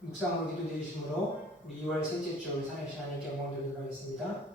묵상으로 기도드리심으로 우리 2월 셋째 주 살아계신 하나님께 영광 돌리도록 하겠습니다.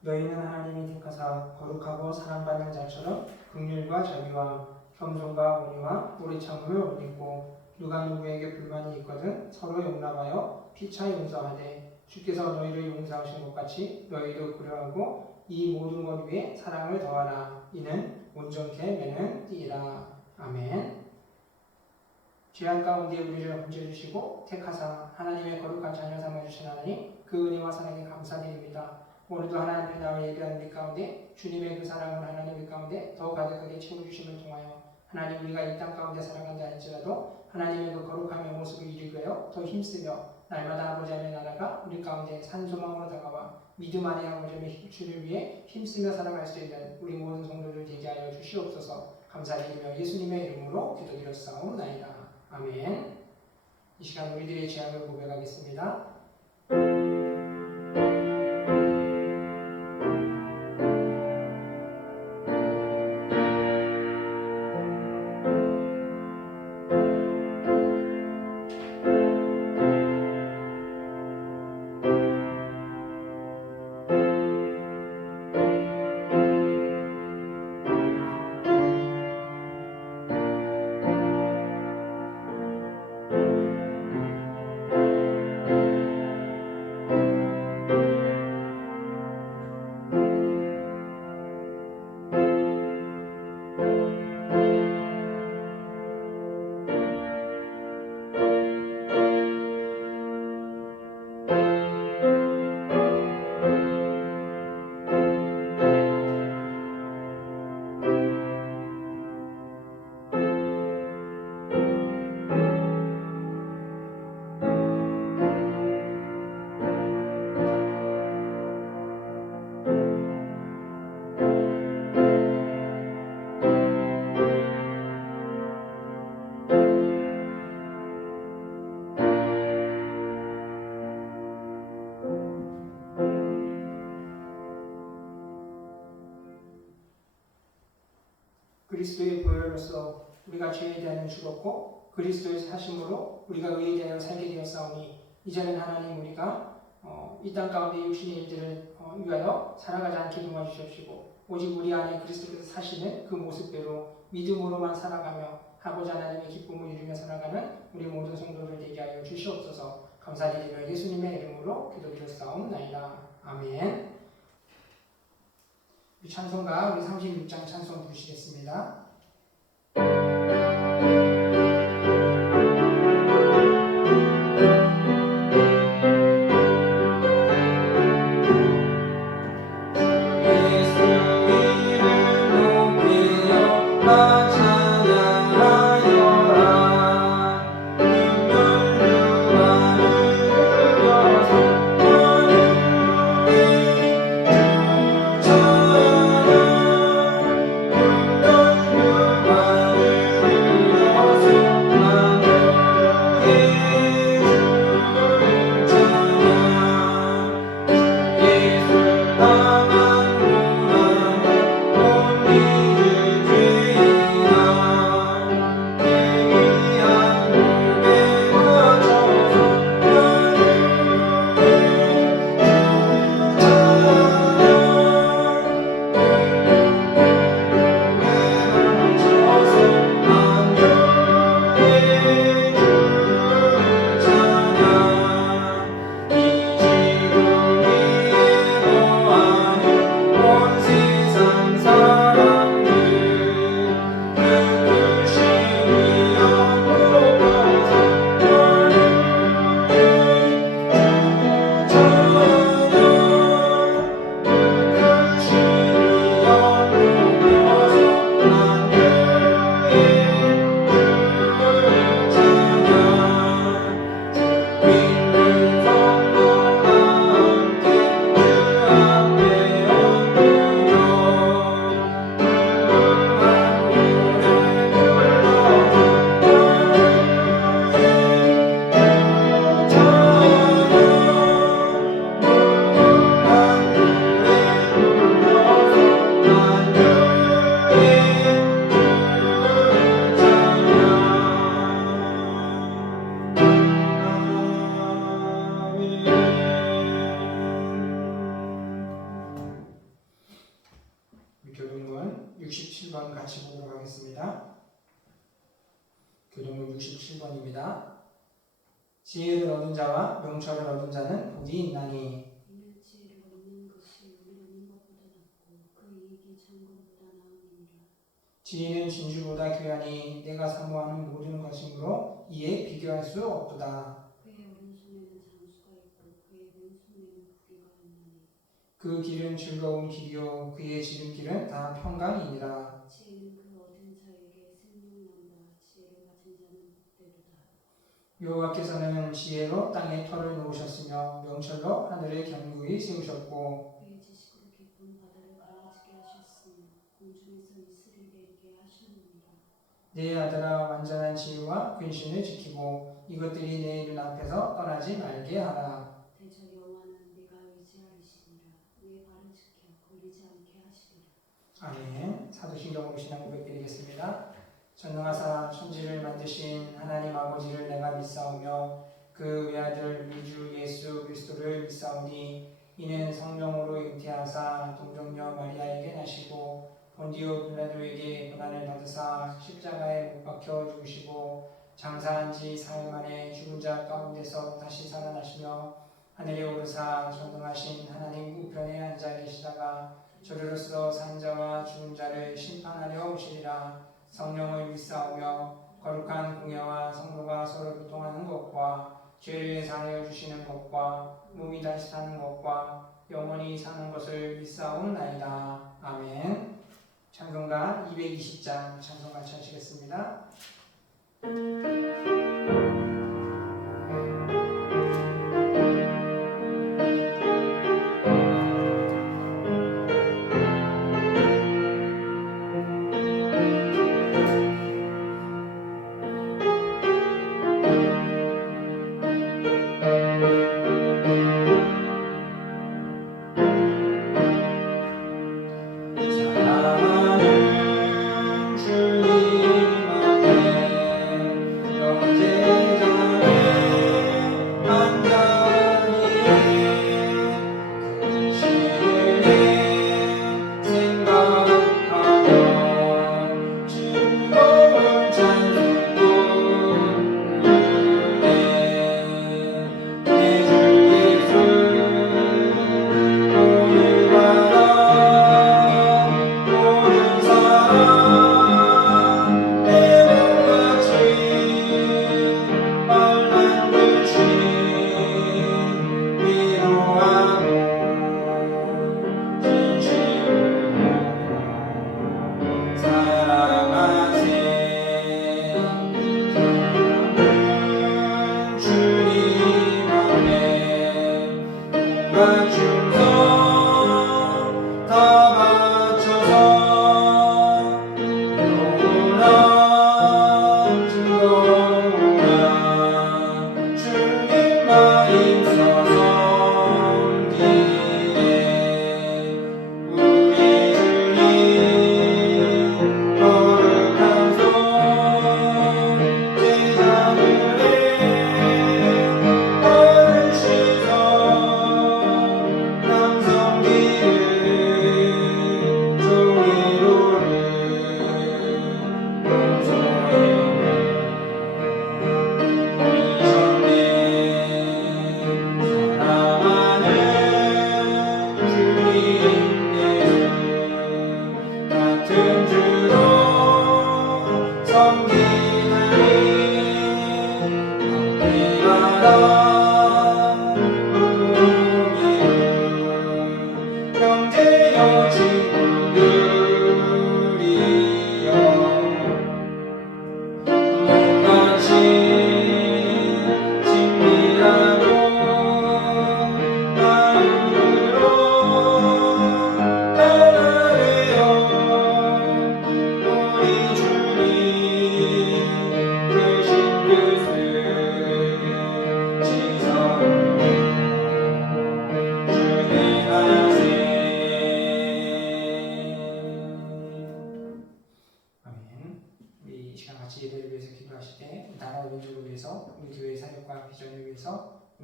너희는 하나님이 택하사 거룩하고 사랑받는 자처럼 긍휼과 자비와 겸손과 온유와 오래 참음을 옷 입고 누가 누구에게 불만이 있거든 서로 용납하여 피차 용서하되 주께서 너희를 용서하신 것 같이 너희도 그러하고 이 모든 것 위에 사랑을 더하라. 이는 온전케 매는 띠라. 아멘. 죄악 가운데 우리를 건져주시고 택하사 하나님의 거룩한 자녀 삼아주신 하나님, 그 은혜와 사랑에 감사드립니다. 오늘도 하나님 앞에 나와 예배하는 일 가운데 주님의 그 사랑을 하나님 일 가운데 더 가득하게 채워주심을 통하여 하나님, 우리가 이 땅 가운데 살아간다 할지라도 하나님의 그 거룩함의 모습을 이루기 위하여 더 힘쓰며 날마다 아버지 하나님의 나라가 우리 가운데 산소망으로 다가와 믿음 안에 아버지 하나님의 주를 위해 힘쓰며 살아갈 수 있는 우리 모든 성도들 되게 하여 주시옵소서. 감사드리며 예수님의 이름으로 기도드렸사옵나이다. 아멘. 이 시간 우리들의 죄악을 고백하겠습니다. 그리스도의 보혈로서 우리가 죄에 대하여 죽었고 그리스도의 사심으로 우리가 의에 대하여 살게 되었사오니 이제는 하나님, 우리가 이 땅 가운데 육신의 일들을 위하여 살아가지 않게 도와주시옵시고 오직 우리 안에 그리스도께서 사시는 그 모습대로 믿음으로만 살아가며 아버지 하나님의 기쁨을 이루며 살아가는 우리 모든 성도들 되게 하여 주시옵소서. 감사드리며 예수님의 이름으로 기도드렸사옵나이다. 아멘. 우리 찬송가 우리 36장 찬송 부르시겠습니다. 찬양 67번 같이 보도록 하겠습니다. 교동문 67번입니다. 지혜를 얻은 자와 명철을 얻은 자는 복이 있나니 이는 지혜를 얻는 것이 우리를 것보다 낫고 그 이익이 장거보다 나음이니라. 지혜는 진주보다 귀하니 내가 사모하는 모든 것이므로 이에 비교할 수 없도다. 그의 오른손에는 장수가 있고 그의 왼손에는 부귀가 있나니 그 길은 즐거운 길이요 그의 지름길은 다 평강이니라. 지혜는 그 얻은 자에게 생명난다. 지혜를 가진 자는 복되도다. 여호와께서는 지혜로 땅에 터를 놓으셨으며 명철로 하늘을 견고히 세우셨고 그의 지식으로 깊은 바다를 갈라지게 하셨으며 공중에서 이슬을 내리게 하셨느니라. 내 아들아 완전한 지혜와 근신을 지키고 이것들이 내 눈앞에서 떠나지 말게 하라. 대저 여호와는 네가 의지하리시니라. 내 발을 지켜 걸리지 않게 하시리라. 아멘. 사도신경으로 신앙 고백드리겠습니다. 전능하사 천지를 만드신 하나님 아버지를 내가 믿사오며 그 외아들 우리 주 예수 그리스도를 믿사오니 이는 성령으로 잉태하사 동정녀 마리아에게 나시고 본디오 빌라도에게 고난을 받으사 십자가에 못 박혀 죽으시고 장사한 지 사흘 만에 죽은 자 가운데서 다시 살아나시며 하늘에 오르사 전능하신 하나님 우편에 앉아 계시다가 저리로서 산 자와 죽은 자를 심판하려 오시리라. 성령을 믿사오며 거룩한 공예와 성도가 서로 교통하는 것과 죄를 사하여 주시는 것과 몸이 다시 사는 것과 영원히 사는 것을 믿사옵나이다. 아멘. 찬송가 220장 찬송 같이 하시겠습니다.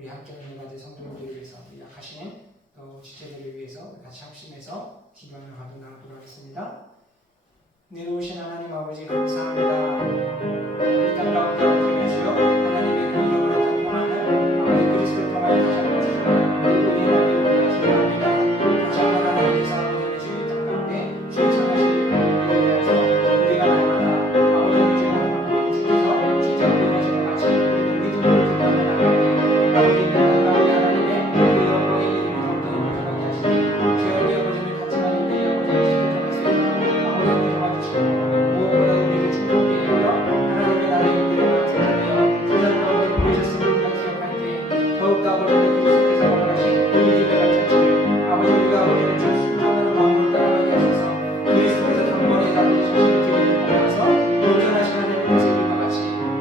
우리 함께 은혜받을 성도님들을 위해서 우리 약하신 또 지체들을 위해서 같이 합심해서 기도하는 화도 나누도록 하겠습니다. 은혜로우신 하나님 아버지 감사합니다. 이 땅 가운데 어떻게 주여 하나님의 능력으로 통하는 아버지 그리스도를 통하여 다시 한번 주시옵소서. 우리 하나님을 감사합니다. 다시 한번 하나님께서 아버지 주의 땅 가운데 주의 선하신 일을 위해서 우리가 날마다 아버지의 주의 하나님을 주께서 진짜 우리하신 것 같이 우리도 믿음으로 기도하며 나가게 아버지 있는 땅 가운데 하나님의 그 영광의 이름이 더욱더 인정하게 하시니 죄악의 아버지를 같이 가는데 아버지의 십자가 수행하고 아버지를 도와주시고 무엇보다 우리를 충족케 하여 하나님의 나라의 은혜를 맡으며 세상 가운데 보내셨음을 우리가 기억할 때 더욱더 아버지는 그리스도께서 말하신 그 믿음의 발자취를 아버지 우리가 아버지를 주 순종하는 마음으로 따라가게 하셔서 그리스도께서 단번에 아버지 자신을 드리는 곳에서 온전하신 하나님께서 이와 같이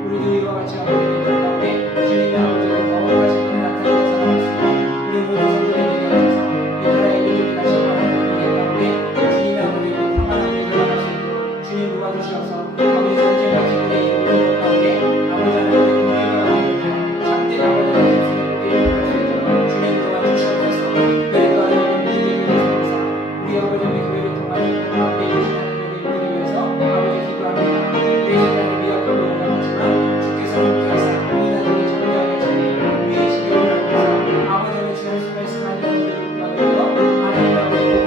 우리도 이와 같이 아버지의 땅 가운데 주님의 아버지를 더 다시 한번 나타내서 살아갈 수 있는 우리 모든 성도들에게 하셔서 이 나라의 믿음이 다시 한번 하나님의 가운데 주님의 아버지로 평안한 일을 나갈 수 있도록 주님 도와주시옵소서. 아버지 성경 같은 은혜의 우리 가운데 아버지 하나님의 긍휼과 은혜를 참된 아버지의 힘쓰는 우리를 할수 있도록 주님 도와주시옵소서. 교회가 하나님의 믿음의 교회로서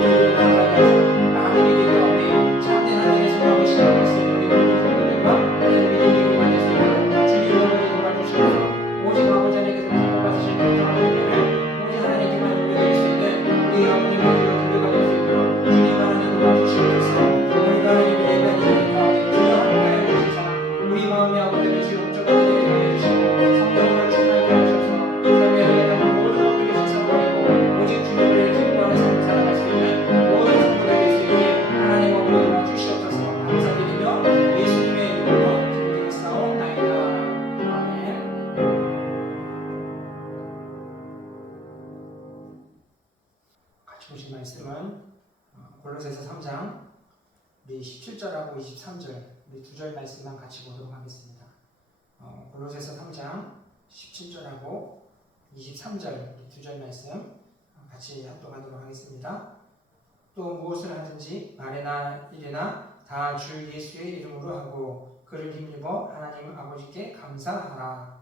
우리 아버지의 교회를 통하여 그 가운데 계신 하나님의 일들을 위해서 아버지 기도합니다. 우리 시간이 미약하고 연약하지만 주께서 함께하사 우리나라를 정리하게 하시니 우리의 시간을 알면서 아버지의 주의 말씀하신 영들을 구하며 하나님 아버지 복음을 나아가게 하사 많은 이들 가운데 참된 하나님의 소망을 시작할 수 있는 우리 모든 성도들과 하나님의 믿음을 받을 수 있도록 주님 아버지 도와주시옵소서. 오직 아버지 하나님께서 기뻐받으실 공평한 은혜를 오직 하나님께만 올려드릴 수 있는 우리 아버지의 교회가 될 수 있도록 주님 하나님 도와주시옵소서. 오늘도 하나님의 예배한 이들 가운데 주여 함께하여 주시사 우리 마음의 아버지를 주여 옥적한 은혜를 더해주시고 성령으로 충만케 하셔서 삶의 흐름에 모든 것들을 씻어버리고 오직 주님을 기뻐하는 삶을 살아갈 수 있는 모든 성도들 될 수 있게 하나님 아버지 도와주시옵소서. 감사드리며 예수님의 이름으로 기도드렸사옵나이다. 아멘. 같이 보신 말씀은 골로새서 3장 우리 17절하고 23절 우리 두 절 말씀만 같이 보도록 하겠습니다. 골로새서 3장 17절하고 23절 두 절 말씀 같이 합독하도록 하겠습니다. 또 무엇을 하든지 말이나 일이나 다 주 예수의 이름으로 하고 그를 힘입어 하나님 아버지께 감사하라.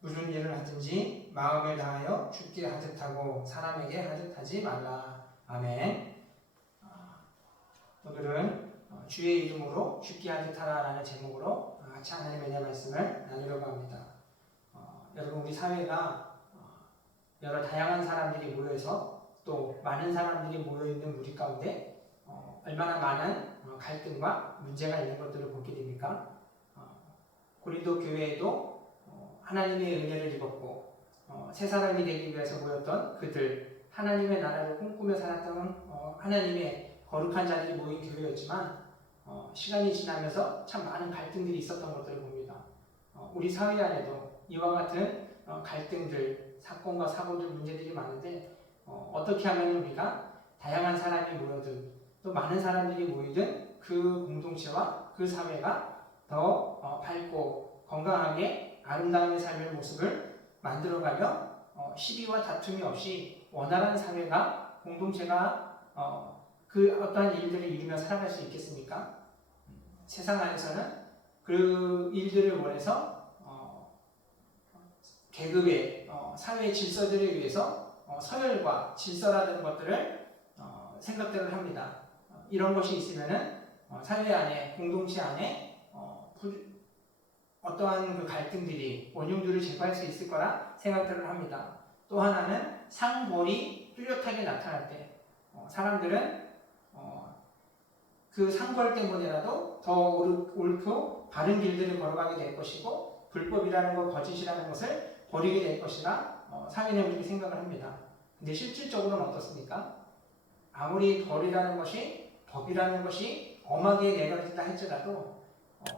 무슨 일을 하든지 마음을 다하여 주께 하듯 하고 사람에게 하듯 하지 말라. 아멘. 오늘은 주의 이름으로 주께 하듯 하라라는 제목으로 같이 하나님의 은혜 말씀을 나누려고 합니다. 여러분 우리 사회가 여러 다양한 사람들이 모여서 또 많은 사람들이 모여있는 무리 가운데 얼마나 많은 갈등과 문제가 있는 것들을 보게 됩니까? 고린도 교회에도 하나님의 은혜를 입었고 새 사람이 되기 위해서 모였던 그들 하나님의 나라를 꿈꾸며 살았던 하나님의 거룩한 자들이 모인 교회였지만 시간이 지나면서 참 많은 갈등들이 있었던 것들을 봅니다. 우리 사회 안에도 이와 같은 갈등들, 사건과 사고들, 문제들이 많은데 어떻게 하면 우리가 다양한 사람이 모여든 또 많은 사람들이 모이든 그 공동체와 그 사회가 더 밝고 건강하게 아름다운 삶의 모습을 만들어가며 시비와 다툼이 없이 원활한 사회가 공동체가 그 어떠한 일들을 이루며 살아갈 수 있겠습니까? 세상 안에서는 그 일들을 원해서 계급의 사회의 질서들을 위해서 서열과 질서라는 것들을 생각들을 합니다. 이런 것이 있으면은 사회 안에 공동체 안에 어떠한 그 갈등들이 원흉들을 제거할 수 있을 거라 생각들을 합니다. 또 하나는 상벌이 뚜렷하게 나타날 때 사람들은 그 상벌 때문에라도 더 옳고 바른 길들을 걸어가게 될 것이고 불법이라는 것, 거짓이라는 것을 버리게 될 것이라 사회는 그렇게 생각을 합니다. 근데 실질적으로는 어떻습니까? 아무리 벌이라는 것이 법이라는 것이 엄하게 내려진다 할지라도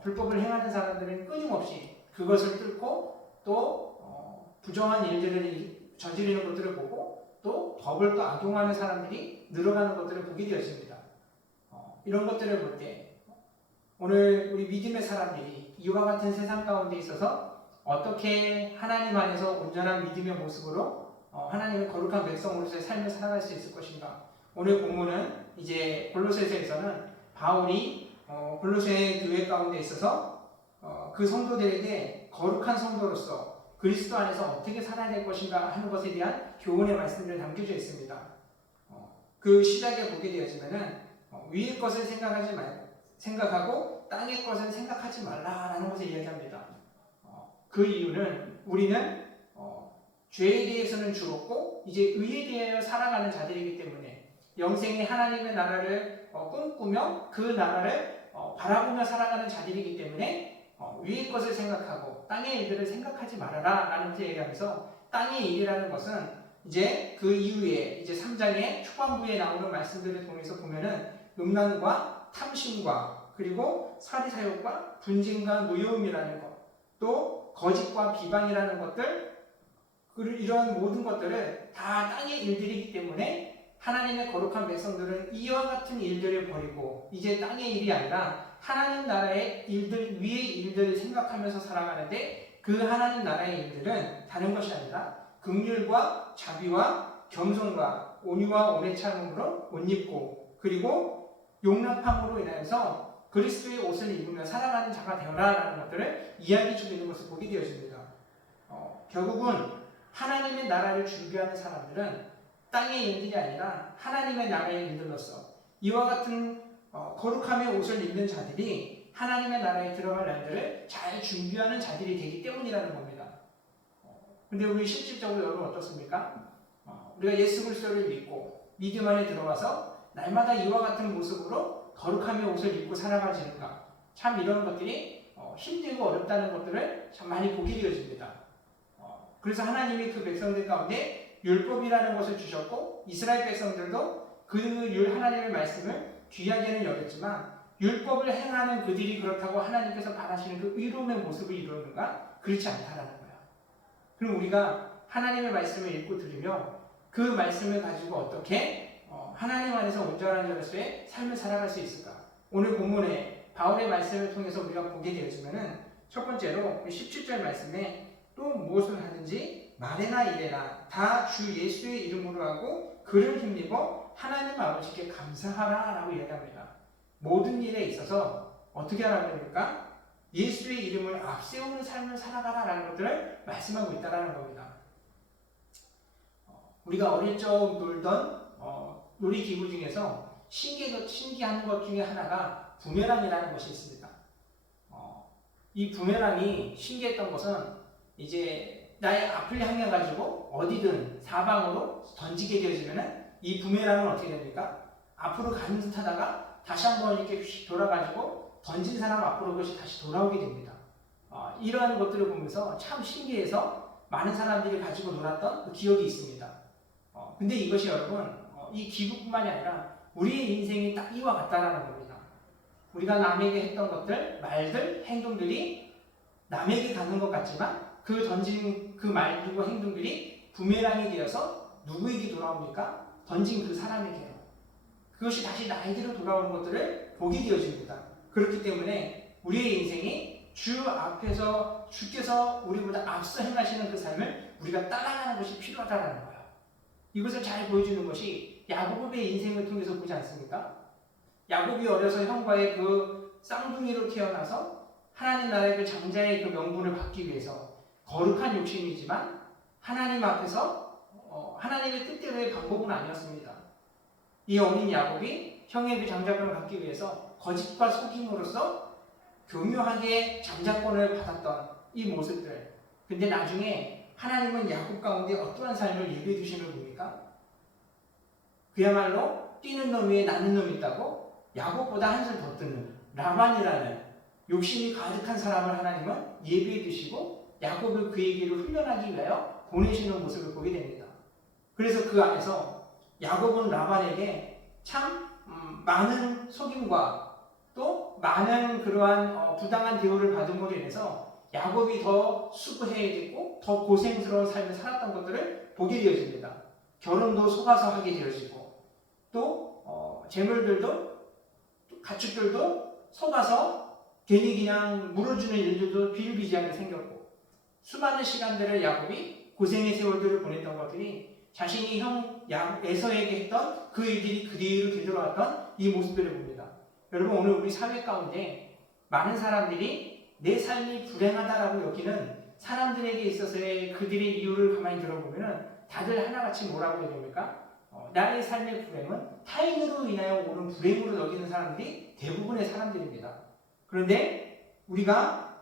불법을 행하는 사람들은 끊임없이 그것을 뚫고 또 부정한 일들을 저지르는 것들을 보고 또 법을 또 악용하는 사람들이 늘어나는 것들을 보게 되었습니다. 이런 것들을 볼 때 오늘 우리 믿음의 사람들이 이와 같은 세상 가운데 있어서 어떻게 하나님 안에서 온전한 믿음의 모습으로 하나님의 거룩한 백성으로서의 삶을 살아갈 수 있을 것인가. 오늘 본문은 이제 골로새서에서는 바울이 골로새 교회 가운데 있어서 그 성도들에게 거룩한 성도로서 그리스도 안에서 어떻게 살아야 될 것인가 하는 것에 대한 교훈의 말씀들이 담겨져 있습니다. 그 시작에 보게 되어지면은 위의 것을 생각하고 땅의 것을 생각하지 말라라는 것을 이야기합니다. 그 이유는 우리는 죄에 대해서는 죽었고 이제 의에 대하여 살아가는 자들이기 때문에 영생의 하나님의 나라를 꿈꾸며 그 나라를 바라보며 살아가는 자들이기 때문에 위의 것을 생각하고 땅의 일들을 생각하지 말아라 라는 것을 얘기하면서 땅의 일이라는 것은 이제 그 이후에 이제 3장의 초반부에 나오는 말씀들을 통해서 보면은 음란과 탐심과 그리고 사리사욕과 분쟁과 노여움이라는 것, 또 거짓과 비방이라는 것들, 이런 모든 것들을 다 땅의 일들이기 때문에 하나님의 거룩한 백성들은 이와 같은 일들을 버리고 이제 땅의 일이 아니라 하나님 나라의 일들, 위의 일들을 생각하면서 살아가는데 그 하나님 나라의 일들은 다른 것이 아니라 긍휼과 자비와 겸손과 온유와 오래 참음으로 옷 입고 그리고 용납함으로 인하여서 그리스도의 옷을 입으며 살아가는 자가 되어라라는 것들을 이야기 주고 있는 것을 보게 되어집니다. 결국은 하나님의 나라를 준비하는 사람들은 땅의 일들이 아니라 하나님의 나라의 일들로서 이와 같은 거룩함의 옷을 입는 자들이 하나님의 나라에 들어갈 날들을 잘 준비하는 자들이 되기 때문이라는 겁니다. 근데 우리 실질적으로 여러분 어떻습니까? 우리가 예수 그리스도를 믿고 믿음 안에 들어와서 날마다 이와 같은 모습으로 거룩함의 옷을 입고 살아가지는가? 참 이런 것들이 힘들고 어렵다는 것들을 참 많이 보게 되어집니다. 그래서 하나님이 그 백성들 가운데 율법이라는 것을 주셨고 이스라엘 백성들도 그 하나님의 말씀을 귀하게는 여겼지만 율법을 행하는 그들이 그렇다고 하나님께서 바라시는 그 의로움의 모습을 이루는가? 그렇지 않다라는 거예요. 그럼 우리가 하나님의 말씀을 읽고 들으며 그 말씀을 가지고 어떻게 하나님 안에서 온전한 자로서의 삶을 살아갈 수 있을까? 오늘 본문에 바울의 말씀을 통해서 우리가 보게 되어지면은 첫 번째로 17절 말씀에 또 무엇을 하든지 말이나 이래나 다 주 예수의 이름으로 하고 그를 힘입어 하나님 아버지께 감사하라 라고 이야기합니다. 모든 일에 있어서 어떻게 하라고 합니까? 예수의 이름을 앞세우는 삶을 살아가라 라는 것들을 말씀하고 있다는 겁니다. 우리가 어릴 적 놀던 놀이기구 중에서 신기한 것 중에 하나가 부메랑이라는 것이 있습니다. 이 부메랑이 신기했던 것은 이제 나의 앞을 향해 가지고 어디든 사방으로 던지게 되어지면은 이 부메랑은 어떻게 됩니까? 앞으로 가는 듯 하다가 다시 한번 이렇게 휙 돌아가지고 던진 사람 앞으로 그것이 다시 돌아오게 됩니다. 이러한 것들을 보면서 참 신기해서 많은 사람들이 가지고 놀았던 그 기억이 있습니다. 근데 이것이 여러분 이 기구뿐만이 아니라 우리의 인생이 딱 이와 같다라는 겁니다. 우리가 남에게 했던 것들, 말들, 행동들이 남에게 가는 것 같지만 그 던진 그 말들과 행동들이 부메랑이 되어서 누구에게 돌아옵니까? 던진 그 사람에게요. 그것이 다시 나에게로 돌아오는 것들을 보게 되어집니다. 그렇기 때문에 우리의 인생이 주 앞에서 주께서 우리보다 앞서 행하시는 그 삶을 우리가 따라가는 것이 필요하다는 거예요. 이것을 잘 보여주는 것이 야곱의 인생을 통해서 보지 않습니까? 야곱이 어려서 형과의 그 쌍둥이로 태어나서 하나님 나라의 그 장자의 그 명분을 받기 위해서 거룩한 욕심이지만 하나님 앞에서 하나님의 뜻대로의 방법은 아니었습니다. 이 어린 야곱이 형의 그 장자권을 갖기 위해서 거짓과 속임으로써 교묘하게 장자권을 받았던 이 모습들. 근데 나중에 하나님은 야곱 가운데 어떠한 삶을 예비해 두시는 겁니까? 그야말로 뛰는 놈 위에 나는 놈이 있다고 야곱보다 한술 더 뜨는 라반이라는 욕심이 가득한 사람을 하나님은 예비해 두시고 야곱을 그에게로 훈련하기 위하여 보내시는 모습을 보게 됩니다. 그래서 그 안에서 야곱은 라반에게 참 많은 속임과 또 많은 그러한 부당한 대우를 받은 것에 인해서 야곱이 더 수고해야 됐고 더 고생스러운 삶을 살았던 것들을 보게 되어집니다. 결혼도 속아서 하게 되어지고 또 재물들도 가축들도 속아서 괜히 그냥 물어주는 일들도 비일비재하게 생겼고 수많은 시간들을 야곱이 고생의 세월들을 보냈던 것들이 자신이 형 에서에게 했던 그 일들이 그대로 되돌아왔던 이 모습들을 봅니다. 여러분 오늘 우리 사회 가운데 많은 사람들이 내 삶이 불행하다라고 여기는 사람들에게 있어서의 그들의 이유를 가만히 들어보면 다들 하나같이 뭐라고 얘기합니까? 나의 삶의 불행은 타인으로 인하여 오는 불행으로 여기는 사람들이 대부분의 사람들입니다. 그런데 우리가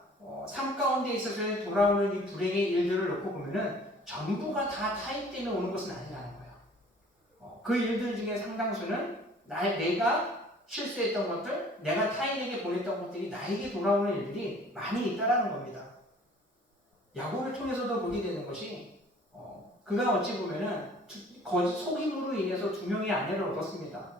삶 가운데 있어서 돌아오는 이 불행의 일들을 놓고 보면은 전부가 다 타인 때문에 오는 것은 아니라는 거예요. 그 일들 중에 상당수는 내가 실수했던 것들, 내가 타인에게 보냈던 것들이 나에게 돌아오는 일들이 많이 있다라는 겁니다. 야곱을 통해서도 보게 되는 것이 그가 어찌 보면은 속임으로 인해서 두 명의 아내를 얻었습니다.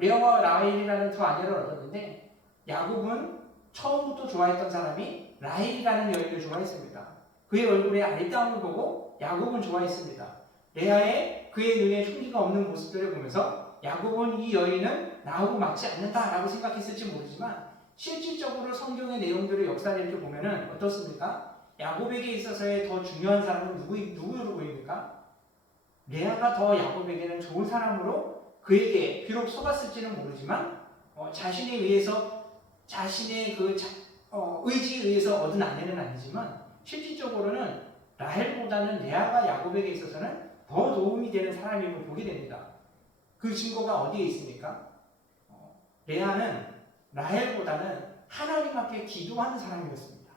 레아와 라헬이라는 두 아내를 얻었는데 야곱은 처음부터 좋아했던 사람이 라헬이라는 여인을 좋아했습니다. 그의 얼굴에 아리따움을 보고 야곱은 좋아했습니다. 레아의 그의 눈에 흉기가 없는 모습들을 보면서 야곱은 이 여인은 나하고 맞지 않는다라고 생각했을지 모르지만 실질적으로 성경의 내용들을 역사를 이렇게 보면은 어떻습니까? 야곱에게 있어서의 더 중요한 사람은 누구로 보입니까? 레아가 더 야곱에게는 좋은 사람으로 그에게 비록 속았을지는 모르지만 자신에 의해서 자신의 의지에 의해서 얻은 아내는 아니지만 실질적으로는 라헬보다는 레아가 야곱에게 있어서는 더 도움이 되는 사람임을 보게 됩니다. 그 증거가 어디에 있습니까? 레아는 라헬보다는 하나님 앞에 기도하는 사람이었습니다.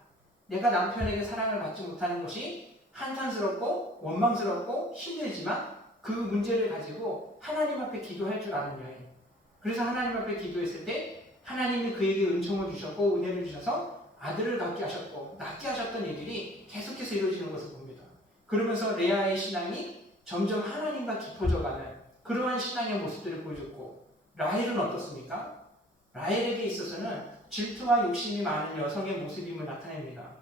내가 남편에게 사랑을 받지 못하는 것이 한탄스럽고 원망스럽고 힘들지만 그 문제를 가지고 하나님 앞에 기도할 줄 아는 여인. 그래서 하나님 앞에 기도했을 때 하나님이 그에게 은총을 주셨고 은혜를 주셔서 아들을 갖게 하셨고 낳게 하셨던 일들이 계속해서 이루어지는 것을 봅니다. 그러면서 레아의 신앙이 점점 하나님과 깊어져가는 그러한 신앙의 모습들을 보여줬고 라헬은 어떻습니까? 라헬에게 있어서는 질투와 욕심이 많은 여성의 모습임을 나타냅니다.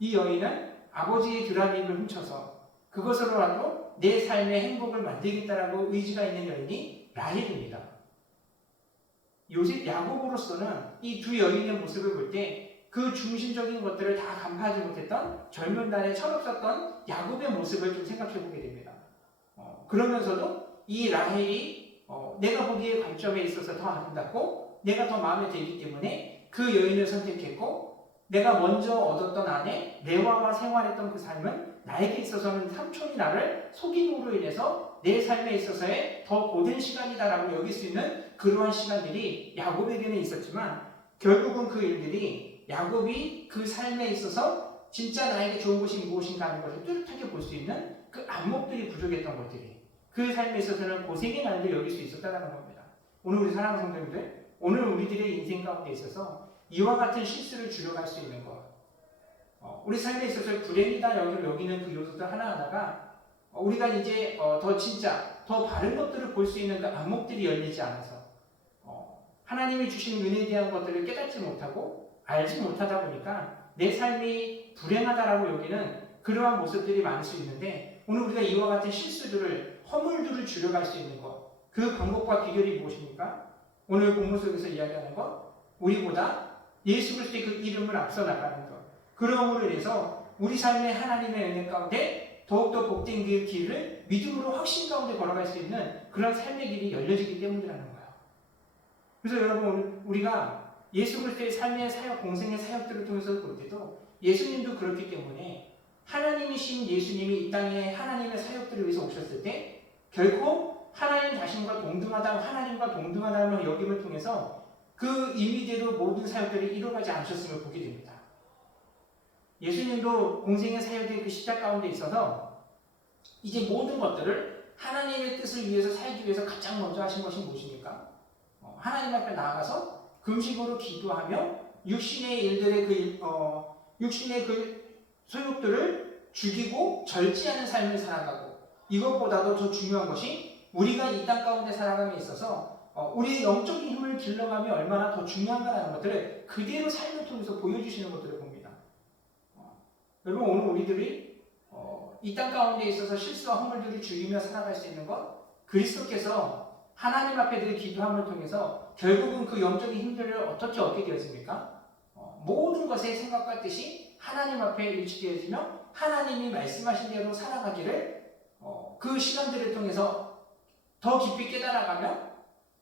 이 여인은 아버지의 드라님을 훔쳐서 그것으로라도 내 삶의 행복을 만들겠다라고 의지가 있는 여인이 라헬입니다. 요셉 야곱으로서는 이 두 여인의 모습을 볼 때 그 중심적인 것들을 다 간파하지 못했던 젊은 날에 철없었던 야곱의 모습을 좀 생각해 보게 됩니다. 그러면서도 이 라헬이 내가 보기에 관점에 있어서 더 아름답고 내가 더 마음에 들기 때문에 그 여인을 선택했고 내가 먼저 얻었던 아내 레아와 생활했던 그 삶은 나에게 있어서는 삼촌이 나를 속임으로 인해서 내 삶에 있어서의 더 고된 시간이다라고 여길 수 있는 그러한 시간들이 야곱에게는 있었지만 결국은 그 일들이 야곱이 그 삶에 있어서 진짜 나에게 좋은 것이 무엇인가 하는 것을 뚜렷하게 볼 수 있는 그 안목들이 부족했던 것들이 그 삶에 있어서는 고생의 날도 여길 수 있었다는 겁니다. 오늘 우리 사랑하는 성도님들, 오늘 우리들의 인생 가운데 있어서 이와 같은 실수를 줄여갈 수 있는 것, 우리 삶에 있어서 불행이다 여기는 그 요소들 하나하나가 우리가 이제 더 진짜 더 바른 것들을 볼 수 있는 그 안목들이 열리지 않아서 하나님이 주신 은혜에 대한 것들을 깨닫지 못하고 알지 못하다 보니까 내 삶이 불행하다라고 여기는 그러한 모습들이 많을 수 있는데 오늘 우리가 이와 같은 실수들을 허물들을 줄여갈 수 있는 것, 그 방법과 비결이 무엇입니까? 오늘 본문 속에서 이야기하는 것, 우리보다 예수 그리스도의 그 이름을 앞서 나가는 것. 그러므로 인해서 우리 삶의 하나님의 은혜 가운데 더욱더 복된 그 길을 믿음으로 확신 가운데 걸어갈 수 있는 그런 삶의 길이 열려지기 때문이라는 거예요. 그래서 여러분 우리가 예수 그리스도의 삶의 사역, 공생의 사역들을 통해서 볼 때도 예수님도 그렇기 때문에 하나님이신 예수님이 이 땅에 하나님의 사역들을 위해서 오셨을 때 결코 하나님 자신과 동등하다, 하나님과 동등하다는 여김을 통해서 그 의미대로 모든 사역들이 이루어가지 않으셨음을 보게 됩니다. 예수님도 공생의 사역의 그 시작 가운데 있어서 이제 모든 것들을 하나님의 뜻을 위해서 살기 위해서 가장 먼저 하신 것이 무엇입니까? 하나님 앞에 나아가서 금식으로 기도하며 육신의 일들의 육신의 그 소욕들을 죽이고 절제하는 삶을 살아가고 이것보다도 더 중요한 것이 우리가 이 땅 가운데 살아감에 있어서 우리의 영적인 힘을 길러감이 얼마나 더 중요한가라는 것들을 그대로 삶을 통해서 보여주시는 것들을 봅니다. 여러분 오늘 우리들이 이 땅 가운데 있어서 실수와 허물들을 죽이며 살아갈 수 있는 것 그리스도께서 하나님 앞에 늘 기도함을 통해서 결국은 그 영적인 힘들을 어떻게 얻게 되었습니까? 모든 것의 생각과 뜻이 하나님 앞에 일치되어지며 하나님이 말씀하신 대로 살아가기를 그 시간들을 통해서 더 깊이 깨달아가며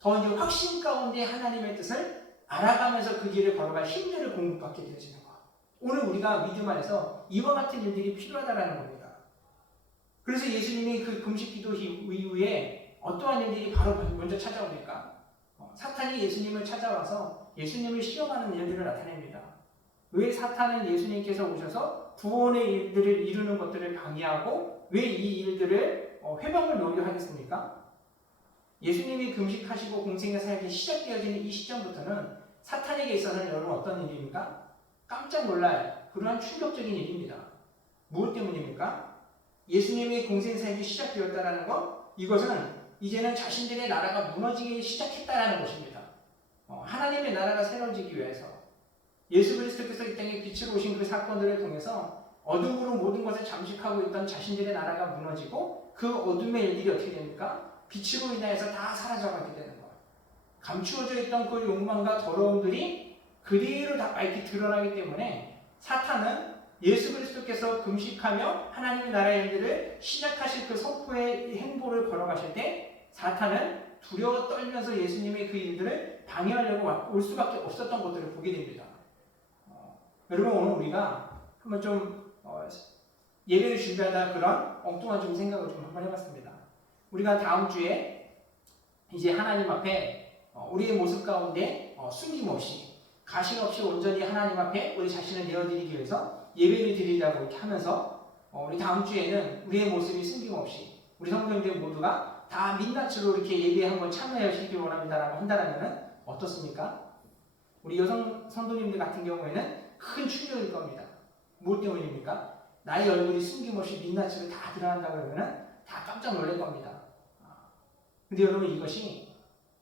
더 이제 확신 가운데 하나님의 뜻을 알아가면서 그 길을 걸어갈 힘들을 공급받게 되어지는 것. 오늘 우리가 믿음 안에서 이와 같은 일들이 필요하다라는 겁니다. 그래서 예수님이 그 금식 기도 이후에 어떠한 일들이 바로 먼저 찾아옵니까? 사탄이 예수님을 찾아와서 예수님을 시험하는 일들을 나타냅니다. 왜 사탄은 예수님께서 오셔서 구원의 일들을 이루는 것들을 방해하고 왜 이 일들을 회방을 놓으려 하겠습니까? 예수님이 금식하시고 공생의 사역이 시작되어지는 이 시점부터는 사탄에게 있어서는 여러분 어떤 일입니까? 깜짝 놀랄 그러한 충격적인 일입니다. 무엇 때문입니까? 예수님의 공생 사역이 시작되었다는 것, 이것은 이제는 자신들의 나라가 무너지기 시작했다는 것입니다. 하나님의 나라가 새로워지기 위해서 예수 그리스도께서 이 땅에 빛으로 오신 그 사건들을 통해서 어둠으로 모든 것을 잠식하고 있던 자신들의 나라가 무너지고 그 어둠의 일들이 어떻게 됩니까? 빛으로 인하여서 다 사라져가게 되는 거예요. 감추어져 있던 그 욕망과 더러움들이 그대로 다 밝히 드러나기 때문에 사탄은 예수 그리스도께서 금식하며 하나님의 나라의 일들을 시작하실 그 선포의 행보를 걸어가실 때 사탄은 두려워 떨면서 예수님의 그 일들을 방해하려고 올 수밖에 없었던 것들을 보게 됩니다. 여러분 오늘 우리가 한번 좀 예배를 준비하다 그런 엉뚱한 좀 생각을 좀 한번 해봤습니다. 우리가 다음 주에 이제 하나님 앞에 우리의 모습 가운데 숨김없이 가식 없이 온전히 하나님 앞에 우리 자신을 내어드리기 위해서 예배를 드리려고 이렇게 하면서 우리 다음 주에는 우리의 모습이 숨김없이 우리 성도님들 모두가 다 민낯으로 이렇게 예배에 한번 참여하시길 원합니다라고 한다라면 어떻습니까? 우리 여성 성도님들 같은 경우에는 큰 충격일 겁니다. 무엇 때문입니까? 나의 얼굴이 숨김없이 민낯으로 다 드러난다고 그러면 다 깜짝 놀랄 겁니다. 근데 여러분 이것이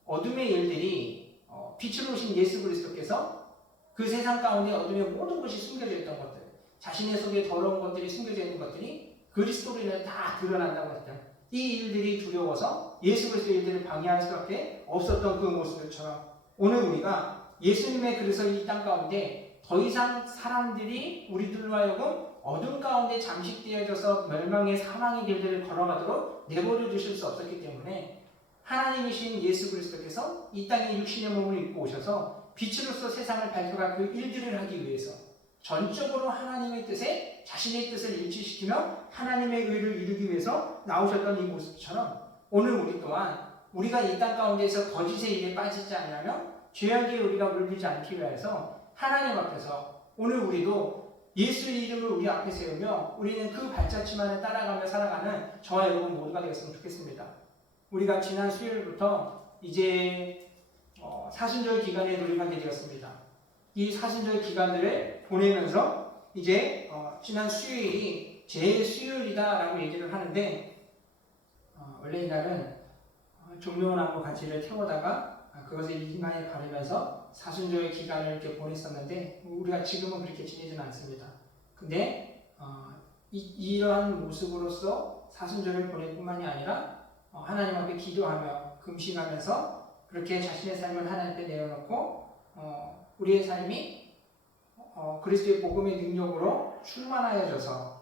어둠의 일들이 빛으로 오신 예수 그리스도께서 그 세상 가운데 어둠의 모든 것이 숨겨져 있던 것들, 자신의 속에 더러운 것들이 숨겨져 있는 것들이 그리스도로 인해 다 드러난다고 했다. 이 일들이 두려워서 예수 그리스도의 일들을 방해할 수밖에 없었던 그 모습처럼 오늘 우리가 예수님의 그래서 이 땅 가운데 더 이상 사람들이 우리들로 하여금 어둠 가운데 잠식되어져서 멸망의 사망의 길들을 걸어가도록 내버려 두실 수 없었기 때문에 하나님이신 예수 그리스도께서 이 땅에 육신의 몸을 입고 오셔서 빛으로서 세상을 밝혀갈 그 일들을 하기 위해서 전적으로 하나님의 뜻에 자신의 뜻을 일치시키며 하나님의 의를 이루기 위해서 나오셨던 이 모습처럼 오늘 우리 또한 우리가 이 땅 가운데서 거짓의 일에 빠지지 않으며 죄악에 우리가 물들지 않기 위해서 하나님 앞에서 오늘 우리도 예수의 이름을 우리 앞에 세우며 우리는 그 발자취만을 따라가며 살아가는 저와 여러분 모두가 되었으면 좋겠습니다. 우리가 지난 수요일부터 이제 사순절 기간에 돌입하게 되었습니다. 이 사순절 기간을 보내면서 이제 지난 수요일이 제수요일이다라고 얘기를 하는데 원래 이날은 종려나무 가지를 태우다가 그것을 이마에 바르면서 사순절 기간을 이렇게 보냈었는데 우리가 지금은 그렇게 지내지는 않습니다. 근데 이러한 모습으로서 사순절을 보낼 뿐만이 아니라 하나님 앞에 기도하며 금식하면서 그렇게 자신의 삶을 하나님 앞에 내어놓고 우리의 삶이 그리스도의 복음의 능력으로 충만하여져서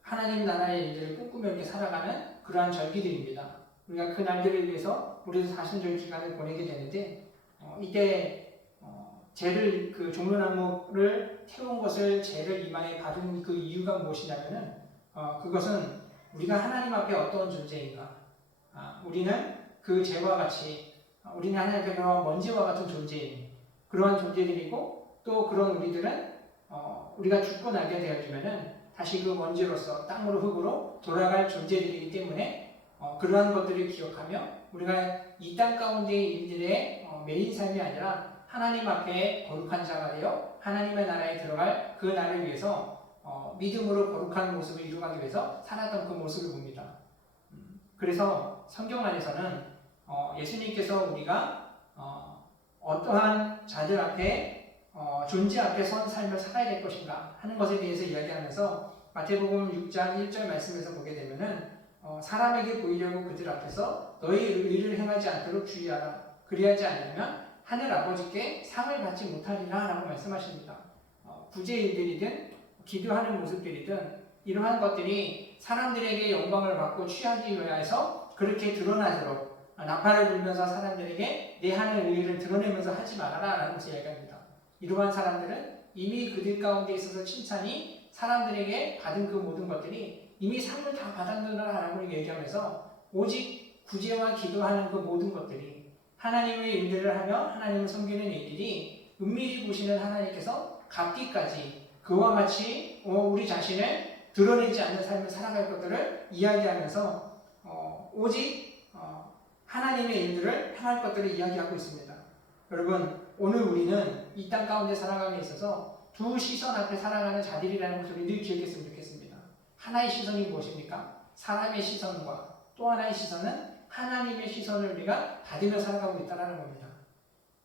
하나님 나라의 일들을 꿈꾸며 이렇게 살아가는 그러한 절기들입니다. 우리가 그 날들을 위해서 우리도 사순절 기간을 보내게 되는데 이때 재를 그 종려나무를 태운 것을 재를 이마에 바른 그 이유가 무엇이냐면은 그것은 우리가 하나님 앞에 어떤 존재인가? 우리는 그 재와 같이 우리는 하나님 앞에 그런 먼지와 같은 존재인 그러한 존재들이고 또 그런 우리들은 우리가 죽고 나게 되어지면은 다시 그 먼지로서 땅으로 흙으로 돌아갈 존재들이기 때문에 그러한 것들을 기억하며 우리가 이 땅 가운데의 일들의 메인 삶이 아니라 하나님 앞에 거룩한 자가 되어 하나님의 나라에 들어갈 그 날을 위해서 믿음으로 거룩한 모습을 이루기 위해서 살았던 그 모습을 봅니다. 그래서 성경 안에서는 예수님께서 우리가 어떠한 자들 앞에 존재 앞에 선 삶을 살아야 될 것인가 하는 것에 대해서 이야기하면서 마태복음 6장 1절 말씀에서 보게 되면은 사람에게 보이려고 그들 앞에서 너희 의를 행하지 않도록 주의하라. 그리하지 않으면 하늘 아버지께 상을 받지 못하리라 라고 말씀하십니다. 구제의 일들이든 기도하는 모습들이든 이러한 것들이 사람들에게 영광을 받고 취하기 위해서 그렇게 드러나도록 나팔을 불면서 사람들에게 내 하는 의를 드러내면서 하지 말아라 라는 것을 이야기합니다. 이러한 사람들은 이미 그들 가운데 있어서 칭찬이 사람들에게 받은 그 모든 것들이 이미 상을 다 받았느라라고 얘기하면서 오직 구제와 기도하는 그 모든 것들이 하나님의 일들을 하며 하나님을 섬기는 일들이 은밀히 보시는 하나님께서 갚기까지 그와 같이 우리 자신을 드러내지 않는 삶을 살아갈 것들을 이야기하면서 오직 하나님의 일들을 행할 것들을 이야기하고 있습니다. 여러분, 오늘 우리는 이 땅 가운데 살아감에 있어서 두 시선 앞에 살아가는 자들이라는 것을 늘 기억했으면 좋겠습니다. 하나의 시선이 무엇입니까? 사람의 시선과 또 하나의 시선은 하나님의 시선을 우리가 받으며 살아가고 있다는 겁니다.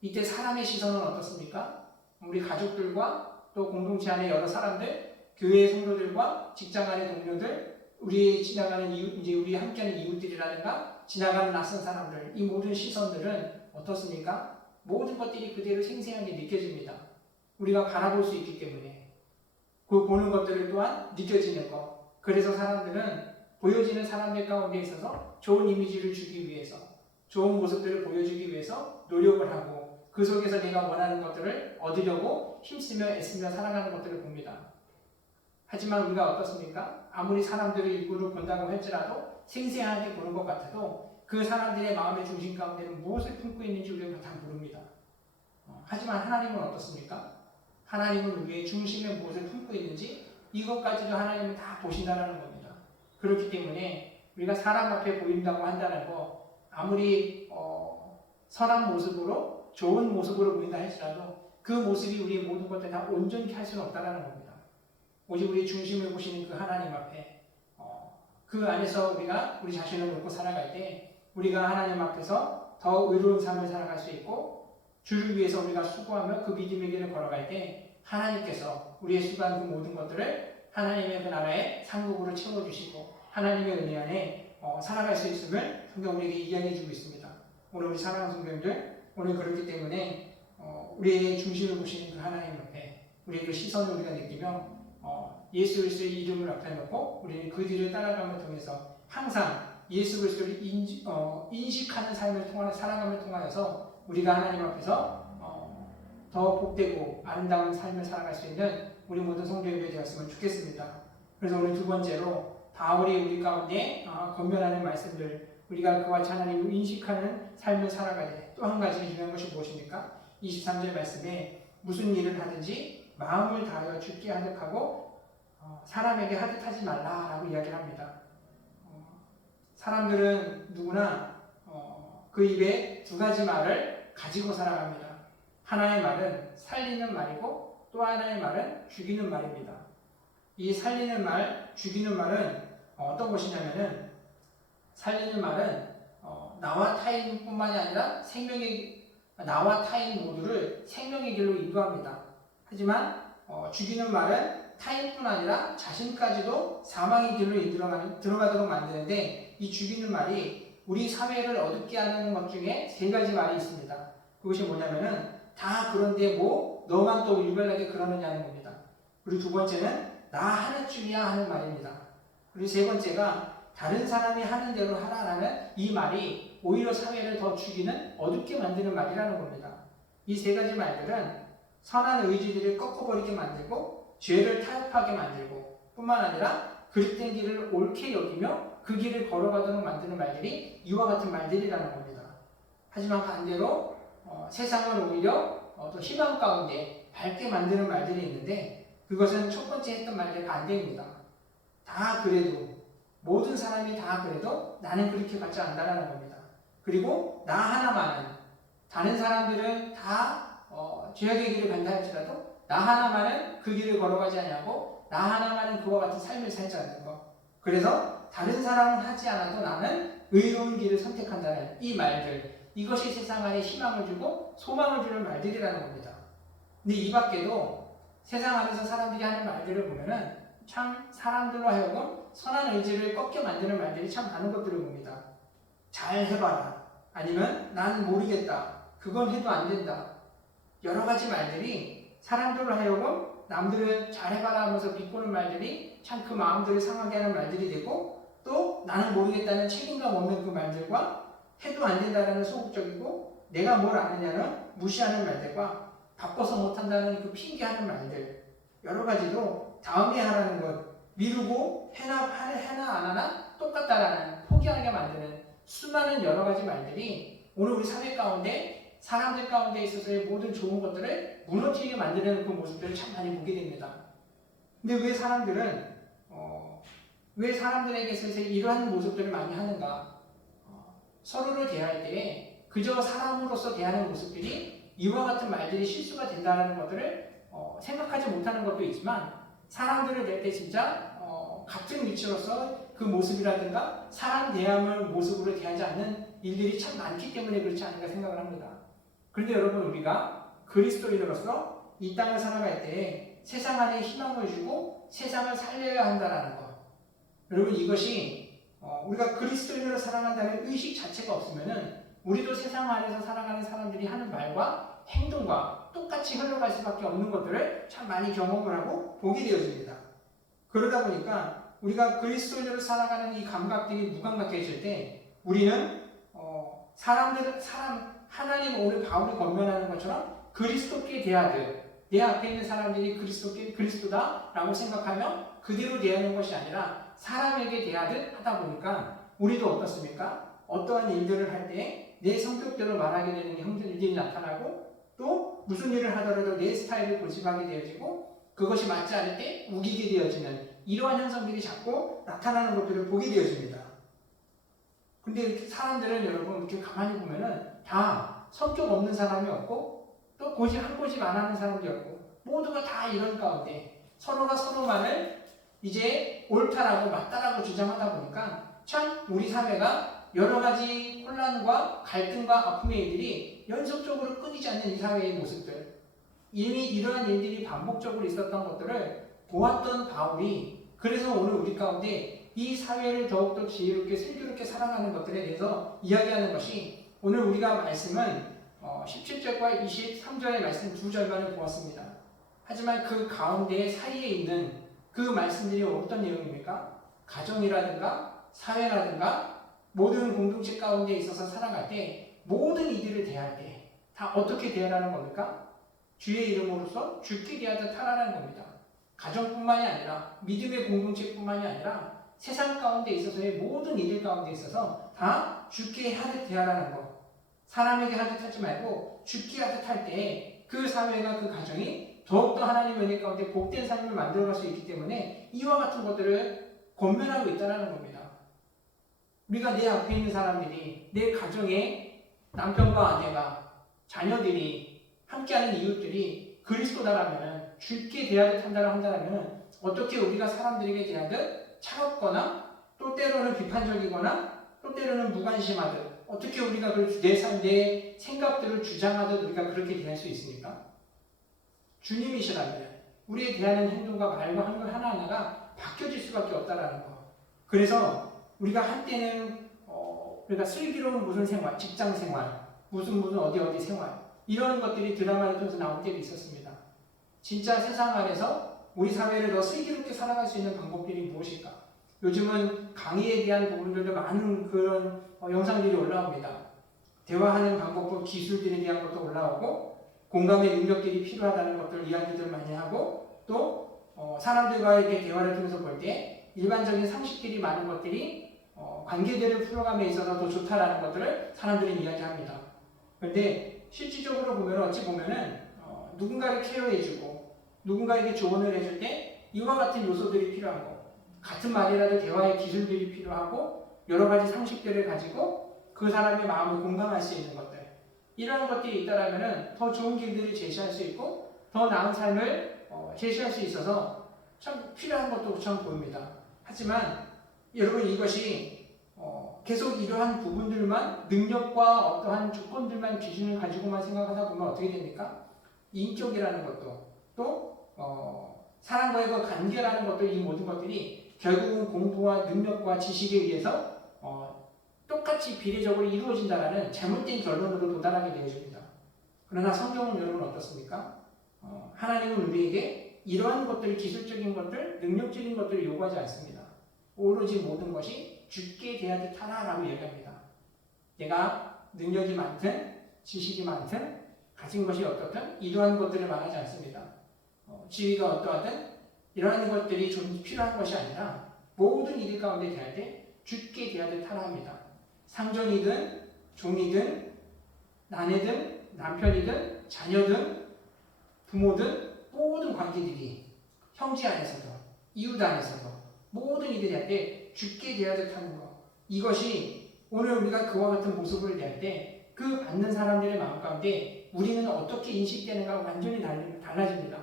이때 사람의 시선은 어떻습니까? 우리 가족들과 또 공동체 안에 여러 사람들, 교회 성도들과 직장 안의 동료들, 우리 지나가는 이제 우리 함께하는 이웃들이라든가 지나가는 낯선 사람들, 이 모든 시선들은 어떻습니까? 모든 것들이 그대로 생생하게 느껴집니다. 우리가 바라볼 수 있기 때문에 그 보는 것들을 또한 느껴지는 것. 그래서 사람들은 보여지는 사람들 가운데 있어서 좋은 이미지를 주기 위해서, 좋은 모습들을 보여주기 위해서 노력을 하고 그 속에서 내가 원하는 것들을 얻으려고 힘쓰며 애쓰며 살아가는 것들을 봅니다. 하지만 우리가 어떻습니까? 아무리 사람들을 일부러 본다고 할지라도 생생하게 보는 것 같아도 그 사람들의 마음의 중심 가운데는 무엇을 품고 있는지 우리가 다 모릅니다. 하지만 하나님은 어떻습니까? 하나님은 우리의 중심에 무엇을 품고 있는지 이것까지도 하나님은 다 보신다는 겁니다. 그렇기 때문에 우리가 사람 앞에 보인다고 한다는 거 아무리 선한 모습으로 좋은 모습으로 보인다 할지라도 그 모습이 우리의 모든 것들 다 온전히 할 수는 없다는 겁니다. 오직 우리의 중심을 보시는 그 하나님 앞에 그 안에서 우리가 우리 자신을 놓고 살아갈 때 우리가 하나님 앞에서 더 의로운 삶을 살아갈 수 있고 주를 위해서 우리가 수고하며 그 믿음의 길을 걸어갈 때 하나님께서 우리의 수고한 그 모든 것들을 하나님의 그 나라의 상급으로 채워주시고 하나님의 은혜 안에 살아갈 수 있음을 성경 우리에게 이야기해주고 있습니다. 오늘 우리 사랑하는 성도님들, 오늘 그렇기 때문에 우리의 중심을 보시는 그 하나님 앞에 우리의 그 시선을 우리가 느끼며 예수 그리스도의 이름을 앞에 놓고 우리는 그 뒤를 따라감을 통해서 항상 예수 그리스도를 인식하는 삶을 통하여 살아감을 통하여서 우리가 하나님 앞에서 더 복되고 아름다운 삶을 살아갈 수 있는 우리 모든 성도님들이 되었으면 좋겠습니다. 그래서 오늘 두 번째로 바울이 우리 가운데 권면하는 말씀들, 우리가 그와 같이 하나님을 인식하는 삶을 살아가되 또 한 가지 중요한 것이 무엇입니까? 23절 말씀에 무슨 일을 하든지 마음을 다하여 주께 하듯하고 사람에게 하듯하지 말라라고 이야기를 합니다. 사람들은 누구나 그 입에 두 가지 말을 가지고 살아갑니다. 하나의 말은 살리는 말이고 또 하나의 말은 죽이는 말입니다. 이 살리는 말, 죽이는 말은 어떤 것이냐면은 살리는 말은 나와 타인뿐만이 아니라 나와 타인 모두를 생명의 길로 인도합니다. 하지만 죽이는 말은 타인뿐 아니라 자신까지도 사망의 길로 들어가도록 만드는데 이 죽이는 말이 우리 사회를 어둡게 하는 것 중에 세 가지 말이 있습니다. 그것이 뭐냐면은 다 그런데 뭐 너만 또 일별나게 그러느냐는 겁니다. 그리고 두 번째는 나 하나쯤이야 하는 말입니다. 그리고 세 번째가 다른 사람이 하는 대로 하라라는 이 말이 오히려 사회를 더 죽이는 어둡게 만드는 말이라는 겁니다. 이 세 가지 말들은 선한 의지들을 꺾어버리게 만들고 죄를 타협하게 만들고 뿐만 아니라 그릇된 길을 옳게 여기며 그 길을 걸어가도록 만드는 말들이 이와 같은 말들이라는 겁니다. 하지만 반대로 세상을 오히려 또 희망 가운데 밝게 만드는 말들이 있는데 그것은 첫 번째 했던 말의 반대입니다. 다 그래도 모든 사람이 다 그래도 나는 그렇게 받지 않는다는 겁니다. 그리고 나 하나만은 다른 사람들은 다 죄악의 길을 간다 할지라도 나 하나만은 그 길을 걸어가지 않냐고 나 하나만은 그와 같은 삶을 살지 않는 것. 그래서 다른 사람은 하지 않아도 나는 의로운 길을 선택한다는 이 말들, 이것이 세상 안에 희망을 주고 소망을 주는 말들이라는 겁니다. 근데 이 밖에도 세상 안에서 사람들이 하는 말들을 보면은 참 사람들로 하여금 선한 의지를 꺾게 만드는 말들이 참 많은 것들을 봅니다. 잘 해봐라. 아니면 난 모르겠다. 그건 해도 안 된다. 여러 가지 말들이 사람들로 하여금 남들을 잘 해봐라 하면서 비꼬는 말들이 참 그 마음들을 상하게 하는 말들이 되고 또 나는 모르겠다는 책임감 없는 그 말들과 해도 안 된다는 소극적이고 내가 뭘 아느냐는 무시하는 말들과 바꿔서 못한다는 그 핑계하는 말들 여러 가지로 다음에 하라는 것 미루고 해나 안 하나 똑같다라는 포기하게 만드는 수많은 여러 가지 말들이 오늘 우리 사회 가운데 사람들 가운데 있어서의 모든 좋은 것들을 무너지게 만드는 그 모습들을 참 많이 보게 됩니다. 근데 왜 사람들에게 있어서 이러한 모습들을 많이 하는가? 서로를 대할 때 그저 사람으로서 대하는 모습들이 이와 같은 말들이 실수가 된다는 것들을 생각하지 못하는 것도 있지만 사람들을 댈 때 진짜 같은 위치로서 그 모습이라든가 사람 대함을 모습으로 대하지 않는 일들이 참 많기 때문에 그렇지 않은가 생각을 합니다. 그런데 여러분 우리가 그리스도인으로서 이 땅을 살아갈 때 세상 안에 희망을 주고 세상을 살려야 한다는 것. 여러분 이것이 우리가 그리스도인으로 살아간다는 의식 자체가 없으면은 우리도 세상 안에서 살아가는 사람들이 하는 말과 행동과 똑같이 흘러갈 수밖에 없는 것들을 참 많이 경험을 하고 보게 되어집니다. 그러다 보니까 우리가 그리스도인으로 살아가는 이 감각들이 무감각해질 때 우리는 하나님 오늘 바울이 권면하는 것처럼 그리스도께 대하듯 내 앞에 있는 사람들이 그리스도다라고 생각하며 그대로 대하는 것이 아니라 사람에게 대하듯 하다 보니까 우리도 어떻습니까? 어떠한 일들을 할 때 내 성격대로 말하게 되는 일들이 나타나고 또 무슨 일을 하더라도 내 스타일을 고집하게 되어지고 그것이 맞지 않을 때 우기게 되어지는 이러한 현상들이 자꾸 나타나는 것들을 보게 되어집니다. 근데 사람들은 여러분 이렇게 가만히 보면은 다 성격 없는 사람이 없고 또 한 고집 안 하는 사람도 없고 모두가 다 이런 가운데 서로가 서로만을 이제 옳다라고 맞다라고 주장하다 보니까 참 우리 사회가 여러 가지 혼란과 갈등과 아픔의 일들이 연속적으로 끊이지 않는 이 사회의 모습들 이미 이러한 일들이 반복적으로 있었던 것들을 보았던 바울이 그래서 오늘 우리 가운데 이 사회를 더욱더 지혜롭게 슬기롭게 살아가는 것들에 대해서 이야기하는 것이 오늘 우리가 말씀은 17절과 23절의 말씀 두 절만을 보았습니다. 하지만 그 가운데 사이에 있는 그 말씀들이 어떤 내용입니까? 가정이라든가 사회라든가 모든 공동체 가운데 있어서 살아갈 때 모든 이들을 대할 때 다 어떻게 대하라는 겁니까? 주의 이름으로서 죽게 대하듯 하라는 겁니다. 가정뿐만이 아니라 믿음의 공동체뿐만이 아니라 세상 가운데 있어서의 모든 이들 가운데 있어서 다 죽게 하듯 대하라는 것. 사람에게 하듯 하지 말고 죽게 하듯 할 때 그 사회가 그 가정이 더욱더 하나님의 은혜 가운데 복된 삶을 만들어갈 수 있기 때문에 이와 같은 것들을 권면하고 있다는 겁니다. 우리가 내 앞에 있는 사람들이 내 가정의 남편과 아내가 자녀들이 함께하는 이웃들이 그리스도다라면 죽게 대하듯 한다면 어떻게 우리가 사람들에게 대하듯 차갑거나 또 때로는 비판적이거나 또 때로는 무관심하듯 어떻게 우리가 내 생각들을 주장하듯 우리가 그렇게 대할 수 있습니까? 주님이시라면 우리에 대하는 행동과 말과 하는 하나하나가 바뀌어질 수밖에 없다라는 거. 그래서 우리가 한때는 우리가 슬기로운 무슨 생활, 직장 생활, 무슨 어디 생활 이런 것들이 드라마를 통해서 나올 때도 있었습니다. 진짜 세상 안에서 우리 사회를 더 슬기롭게 살아갈 수 있는 방법들이 무엇일까? 요즘은 강의에 대한 부분들도 많은 그런 영상들이 올라옵니다. 대화하는 방법과 기술들에 대한 것도 올라오고 공감의 능력들이 필요하다는 것들 이야기들 많이 하고 또 사람들과의 대화를 통해서 볼 때 일반적인 상식들이 많은 것들이 관계들을 풀어감에 있어서 더 좋다라는 것들을 사람들이 이야기합니다. 그런데 실질적으로 보면 어찌 보면은 누군가를 케어해주고 누군가에게 조언을 해줄 때 이와 같은 요소들이 필요한 거. 같은 말이라도 대화의 기술들이 필요하고 여러 가지 상식들을 가지고 그 사람의 마음을 공감할 수 있는 것들 이러한 것들이 있다라면 더 좋은 길들을 제시할 수 있고 더 나은 삶을 제시할 수 있어서 참 필요한 것도 참 보입니다. 하지만 여러분 이것이 계속 이러한 부분들만 능력과 어떠한 조건들만 기준을 가지고만 생각하다 보면 어떻게 됩니까? 인격이라는 것도 또 사람과의 그 관계라는 것도 이 모든 것들이 결국은 공부와 능력과 지식에 의해서 똑같이 비례적으로 이루어진다는 잘못된 결론으로 도달하게 되어집니다. 그러나 성경은 여러분 어떻습니까? 하나님은 우리에게 이러한 것들, 기술적인 것들, 능력적인 것들을 요구하지 않습니다. 오로지 모든 것이 죽게 대하듯 하라라고 얘기합니다. 내가 능력이 많든 지식이 많든 가진 것이 어떻든 이러한 것들을 말하지 않습니다. 지위가 어떠하든 이러한 것들이 좀 필요한 것이 아니라 모든 일 가운데 대할 때 주께 대하듯 하라 합니다. 상전이든 종이든 아내든 남편이든 자녀든 부모든 모든 관계들이 형제 안에서도 이웃 안에서도 모든 일을 할 때 주께 대하듯 하는 것, 이것이 오늘 우리가 그와 같은 모습을 대할 때 그 받는 사람들의 마음 가운데 우리는 어떻게 인식되는가 완전히 달라집니다.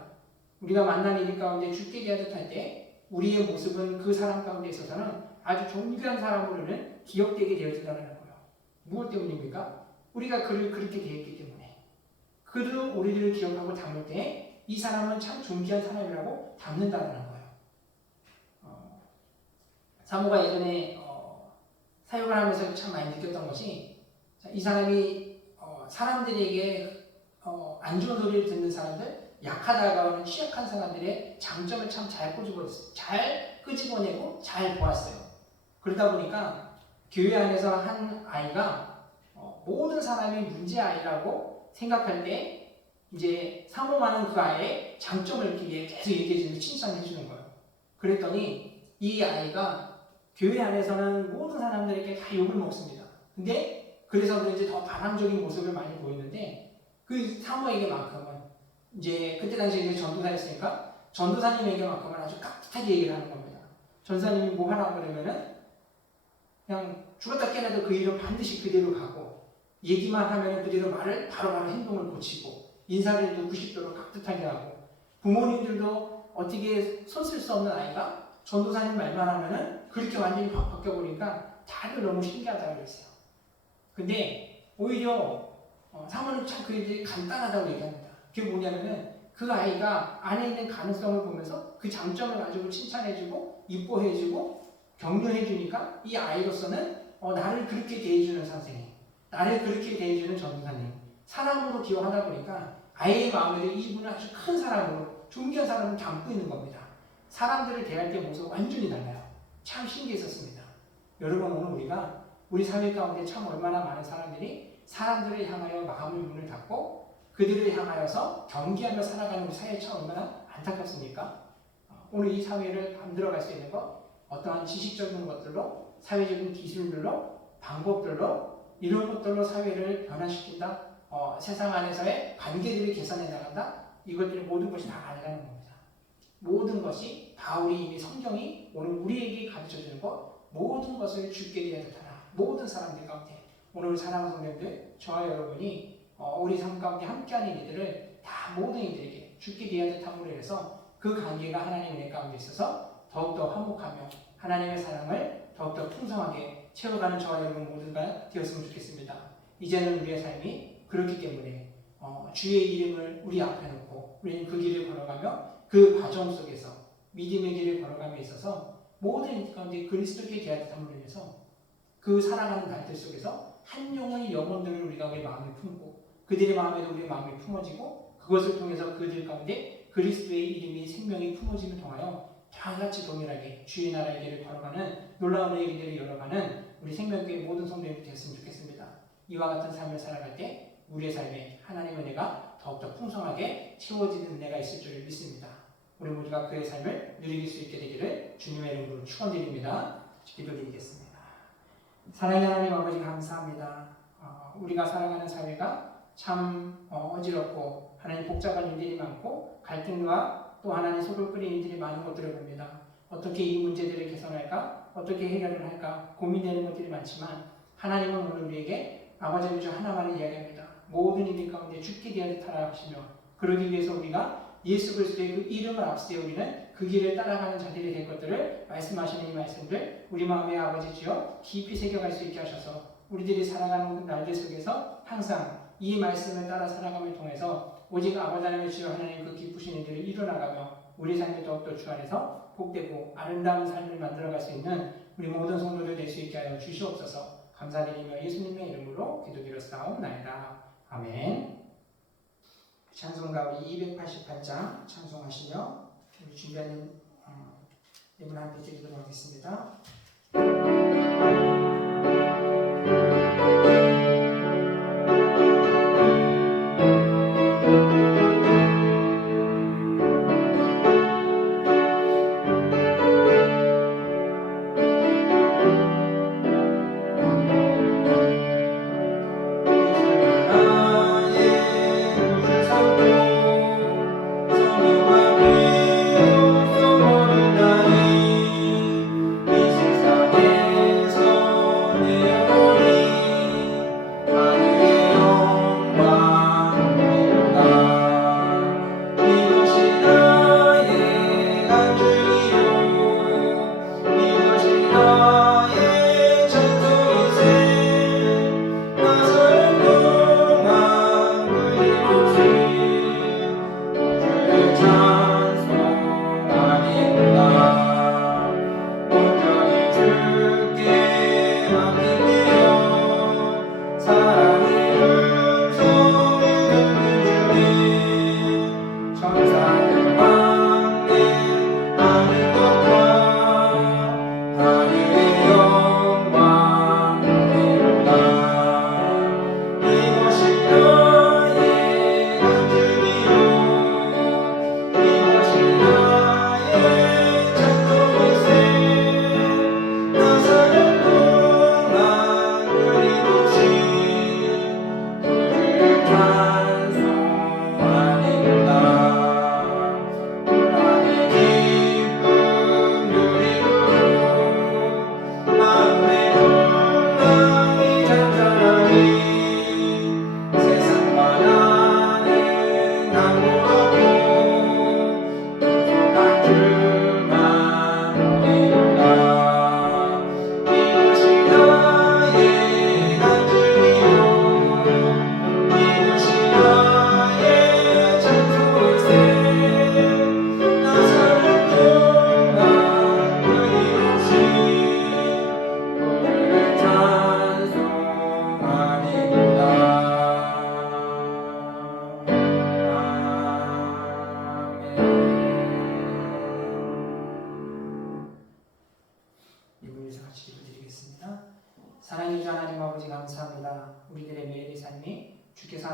우리가 만난 일 가운데 주께 대하듯 할 때 우리의 모습은 그 사람 가운데 있어서는 아주 존귀한 사람으로는 기억되게 되어진다는 거예요. 무엇 때문입니까? 우리가 그를 그렇게 대했기 때문에. 그를 우리들을 기억하고 담을 때 이 사람은 참 존귀한 사람이라고 담는다는 거예요. 사모가 예전에 사역을 하면서 참 많이 느꼈던 것이 이 사람이 사람들에게 안 좋은 소리를 듣는 사람들, 약하다가 취약한 사람들의 장점을 참 잘 끄집어내고 잘 보았어요. 그러다 보니까 교회 안에서 한 아이가 모든 사람이 문제 아이라고 생각할 때 이제 사모하는 그 아이의 장점을 이렇게 계속 얘기해주면서 칭찬해 주는 거예요. 그랬더니 이 아이가 교회 안에서는 모든 사람들에게 다 욕을 먹습니다. 근데 그래서 그런지 더 반항적인 모습을 많이 보였는데 그 사모에게만큼은 이제 그때 당시에 이제 전도사였으니까 전도사님에게만큼은 아주 깍듯하게 얘기를 하는 겁니다. 전도사님이 뭐 하라고 그러면은 그냥 죽었다 깨어나도 그 일은 반드시 그대로 가고 얘기만 하면 그대로 말을 바로바로 행동을 고치고 인사를 해도 90도로 깍듯하게 하고 부모님들도 어떻게 손 쓸 수 없는 아이가 전도사님 말만 하면은 그렇게 완전히 확 바뀌어버리니까 다들 너무 신기하다고 그랬어요. 근데 오히려 사모는 참 그게 간단하다고 얘기합니다. 그게 뭐냐면은 그 아이가 안에 있는 가능성을 보면서 그 장점을 가지고 칭찬해주고 이뻐해주고 격려해주니까 이 아이로서는 나를 그렇게 대해주는 선생님, 나를 그렇게 대해주는 전도사님, 사람으로 기억하다 보니까 아이의 마음에도 이분은 아주 큰 사람으로 존귀한 사람을 담고 있는 겁니다. 사람들을 대할 때 모습 완전히 달라요. 참 신기했었습니다. 여러분 오늘 우리가 우리 사회 가운데 참 얼마나 많은 사람들이 사람들을 향하여 마음의 문을 닫고 그들을 향하여서 경계하며 살아가는 우리 사회 참 얼마나 안타깝습니까? 오늘 이 사회를 만들어갈 수 있는 것 어떠한 지식적인 것들로 사회적인 기술들로 방법들로 이런 것들로 사회를 변화시킨다. 세상 안에서의 관계들을 개선해 나간다. 이것들이 모든 것이 다 가능한 겁니다. 모든 것이 바울이 이미 성경이 오늘 우리에게 가르쳐주는 것 모든 것을 주께 대하듯 하라. 모든 사람들 가운데 오늘 사랑하는 성도님들 저와 여러분이 우리 삶 가운데 함께하는 이들을 다 모든 이들에게 주께 대하듯 함으로 해서 그 관계가 하나님의 은혜 가운데 있어서 더욱더 화목하며 하나님의 사랑을 더욱더 풍성하게 채워가는 저와 여러분 모두가 되었으면 좋겠습니다. 이제는 우리의 삶이 그렇기 때문에 주의 이름을 우리 앞에 놓고 우리는 그 길을 걸어가며 그 과정 속에서 믿음의 길을 걸어가며 있어서 모든 가운데 그리스도께 대하듯 함으로 인해서 그 살아가는 날들 속에서 한 영혼의 영혼들을 우리가 우리 마음에 품고 그들의 마음에도 우리의 마음이 품어지고 그것을 통해서 그들 가운데 그리스도의 이름이 생명이 품어짐을 통하여 다 같이 동일하게 주의 나라의 길을 걸어가는 놀라운 은혜의 길을 열어가는 우리 생명교회 모든 성도님이 되었으면 좋겠습니다. 이와 같은 삶을 살아갈 때 우리의 삶에 하나님의 은혜가 더욱더 풍성하게 채워지는 은혜가 있을 줄 믿습니다. 우리 모두가 그의 삶을 누릴 수 있게 되기를 주님의 이름으로 축원드립니다. 기도드리겠습니다. 사랑의 하나님 아버지 감사합니다. 우리가 살아가는 사회가 참 어지럽고 하나님 복잡한 일들이 많고 갈등과 또 하나님 소를 끓이는 일들이 많은 것들을 봅니다. 어떻게 이 문제들을 개선할까? 어떻게 해결을 할까? 고민되는 것들이 많지만 하나님은 오늘 우리에게 아버지 주 하나만을 이야기합니다. 모든 일 가운데 주께 대하듯 하라 하시며 그러기 위해서 우리가 예수 그리스도의 그 이름을 앞세워 우리는 그 길을 따라가는 자들이 될 것들을 말씀하시는 이 말씀들 우리 마음의 아버지 주여 깊이 새겨갈 수 있게 하셔서 우리들이 살아가는 날들 속에서 항상 이 말씀을 따라 살아감을 통해서 오직 아버지 하나님의 주여 하나님 그 기쁘신 일들을 이뤄나가며 우리 삶을 더욱더 주 안에서 복되고 아름다운 삶을 만들어갈 수 있는 우리 모든 성도들 될 수 있게 하여 주시옵소서. 감사드리며 예수님의 이름으로 기도드렸사옵나이다. 아멘. 찬송가 우리 288장 찬송하시며 우리 준비한 예물 함께 드리도록 하겠습니다.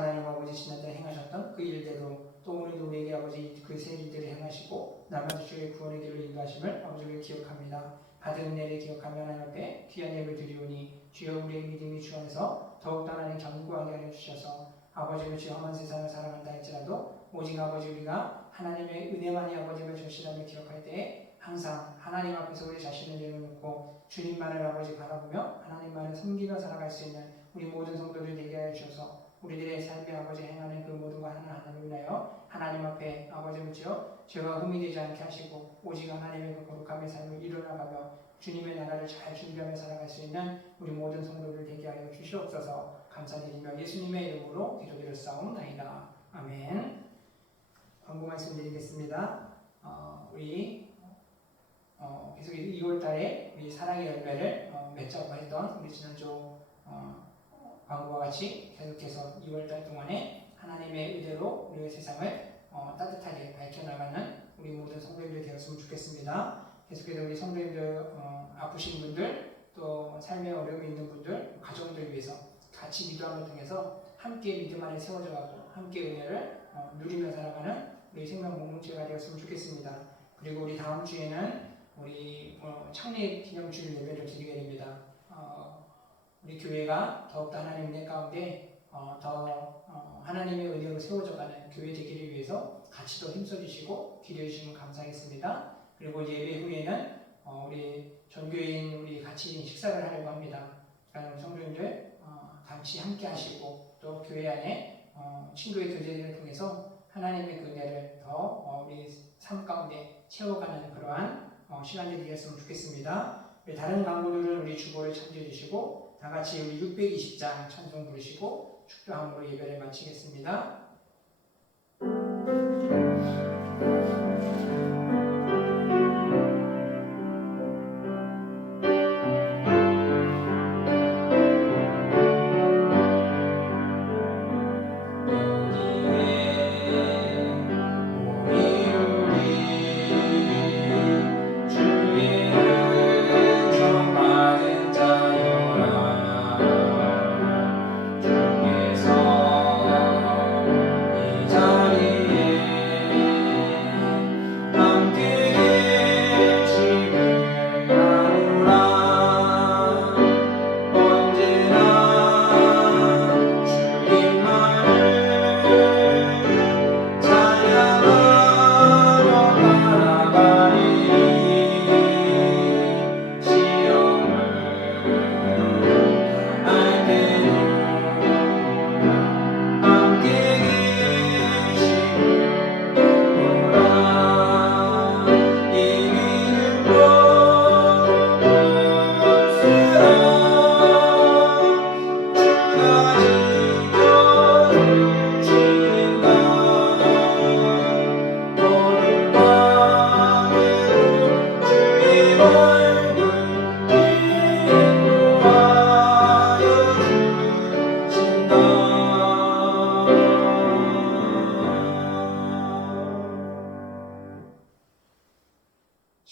하나님 아버지 지난달에 행하셨던 그 일대로 또 오늘도 우리에게 아버지 그 새 일들을 행하시고 날마다 주의 구원의 길로 인도하심을 아버지를 기억합니다. 받은 은혜를 기억하며 하나님 앞에 귀한 예를 드리오니 주여 우리의 믿음이 주 안에서 더욱더 하나님 견고하게 하여 주셔서 아버지를 주여 험한 세상을 살아간다 할지라도 오직 아버지 우리가 하나님의 은혜만이 아버지를 절실함을 기억할 때에 항상 하나님 앞에서 우리 자신을 내려놓고 주님만을 아버지 바라보며 하나님만을 섬기며 살아갈 수 있는 우리 모든 성도들 되게 하여 주셔서 우리들의 삶에 아버지 행하는 그 모든 것 하나하나를 위하여 하나님 앞에 아버지를 주여 죄가 흠이 되지 않게 하시고 오직 하나님의 그 거룩함의 삶을 이뤄나가며 주님의 나라를 잘 준비하며 살아갈 수 있는 우리 모든 성도들 되게 하여 주시옵소서. 감사드리며 예수님의 이름으로 기도드렸사옵나이다. 아멘. 광고 말씀드리겠습니다. 우리 계속 2월달에 우리 사랑의 열매를 맺자고 했던 우리 지난주 광고와 같이 계속해서 2월달 동안에 하나님의 의대로 우리의 세상을 따뜻하게 밝혀나가는 우리 모든 성도님들이 되었으면 좋겠습니다. 계속해서 우리 성도님들 아프신 분들 또 삶에 어려움이 있는 분들 가정들 위해서 같이 기도함을 통해서 함께 믿음 안에 세워져가고 함께 은혜를 누리며 살아가는 우리 생명 공동체가 되었으면 좋겠습니다. 그리고 우리 다음 주에는 우리 창립 기념주일 예배를 드리게 됩니다. 우리 교회가 더욱더 하나님 은혜 가운데 더 하나님의 은혜로 세워져가는 교회 되기를 위해서 같이 더 힘써주시고 기도해 주시면 감사하겠습니다. 그리고 예배 후에는 우리 전교인 우리 같이 식사를 하려고 합니다. 그러니까 성도님들 같이 함께 하시고 또 교회 안에 친구의 교제를 통해서 하나님의 그 은혜를 더 우리 삶 가운데 채워가는 그러한 시간들이 되었으면 좋겠습니다. 다른 광고들은 우리 주보를 참조해 주시고 다 같이 우리 620장 찬송 부르시고 축도함으로 예배를 마치겠습니다.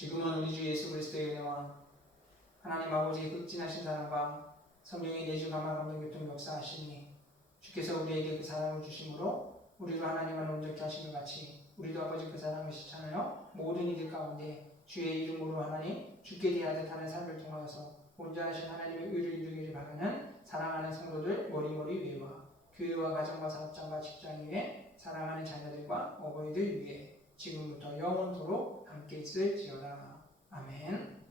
지금은 우리 주 예수 그리스도의 은혜와 하나님 아버지의 극진하신 사랑과 성령의 내주 감화 감동 교통 역사하시니 주께서 우리에게 그 사랑을 주심으로 우리도 하나님을 온전케 하신 것 같이 우리도 아버지 그 사랑을 실천하여 모든 이들 가운데 주의 이름으로 하나님 주께 대하듯 하는 삶을 통하여서 온전하신 하나님의 의를 이루기를 바라는 사랑하는 성도들 머리머리 위에와 교회와 가정과 사업장과 직장 위에 사랑하는 자녀들과 어버이들 위에 지금부터 영원토록 함께 있을지어다. 아멘.